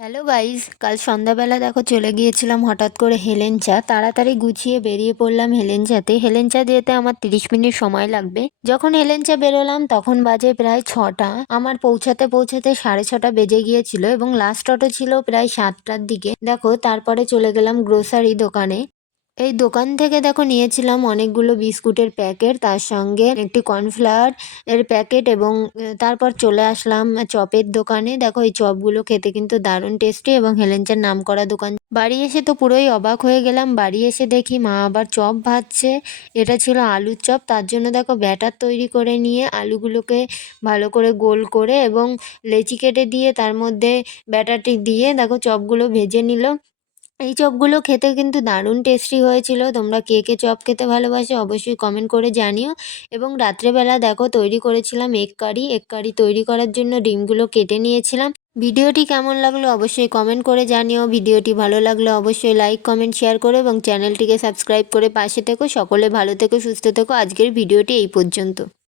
Hello guys, কাল সন্ধ্যাবেলা দেখো চলে গিয়েছিলাম হঠাৎ করে হেলেঞ্চা। তাড়াতাড়ি গুছিয়ে বেরিয়ে পড়লাম হেলেঞ্চাতে। হেলেঞ্চা যেতে আমার 30 মিনিট সময় লাগবে। যখন হেলেঞ্চা বেরোলাম তখন বাজে প্রায় 6টা। আমার পৌঁছাতে পৌঁছাতে 6:30 বেজে গিয়েছিল এবং লাস্ট অটো ছিল প্রায় 7টার দিকে। দেখো তারপরে চলে গেলাম গ্রোসারি দোকানে। এই দোকান থেকে দেখো নিয়েছিলাম অনেকগুলো বিস্কুটের প্যাকেট, তার সঙ্গে একটি কর্নফ্লাওয়ার এর প্যাকেট এবং তারপর চলে আসলাম চপের দোকানে। দেখো এই চপগুলো খেতে কিন্তু দারুণ টেস্টি এবং হেলেঞ্চার নামকরা দোকান। বাড়ি এসে তো পুরোই অবাক হয়ে গেলাম। বাড়ি এসে দেখি মা আবার চপ ভাজছে। এটা ছিল আলুর চপ। তার জন্য দেখো ব্যাটার তৈরি করে নিয়ে আলুগুলোকে ভালো করে গোল করে এবং লেচি কেটে দিয়ে তার মধ্যে ব্যাটারটি দিয়ে দেখো চপগুলো ভেজে নিল। এই চপগুলো খেতে কিন্তু দারুণ টেস্টি হয়েছিল। তোমরা কে কে চপ খেতে ভালোবাসো অবশ্যই কমেন্ট করে জানিও। এবং রাত্রেবেলা দেখো তৈরি করেছিলাম এগ কারি। এগ কারি তৈরি করার জন্য ডিমগুলো কেটে নিয়েছিলাম। ভিডিওটি কেমন লাগলো অবশ্যই কমেন্ট করে জানিও। ভিডিওটি ভালো লাগলে অবশ্যই লাইক কমেন্ট শেয়ার করো এবং চ্যানেলটিকে সাবস্ক্রাইব করে পাশে থেকো। সকলে ভালো থেকো, সুস্থ থেকো। আজকের ভিডিওটি এই পর্যন্ত।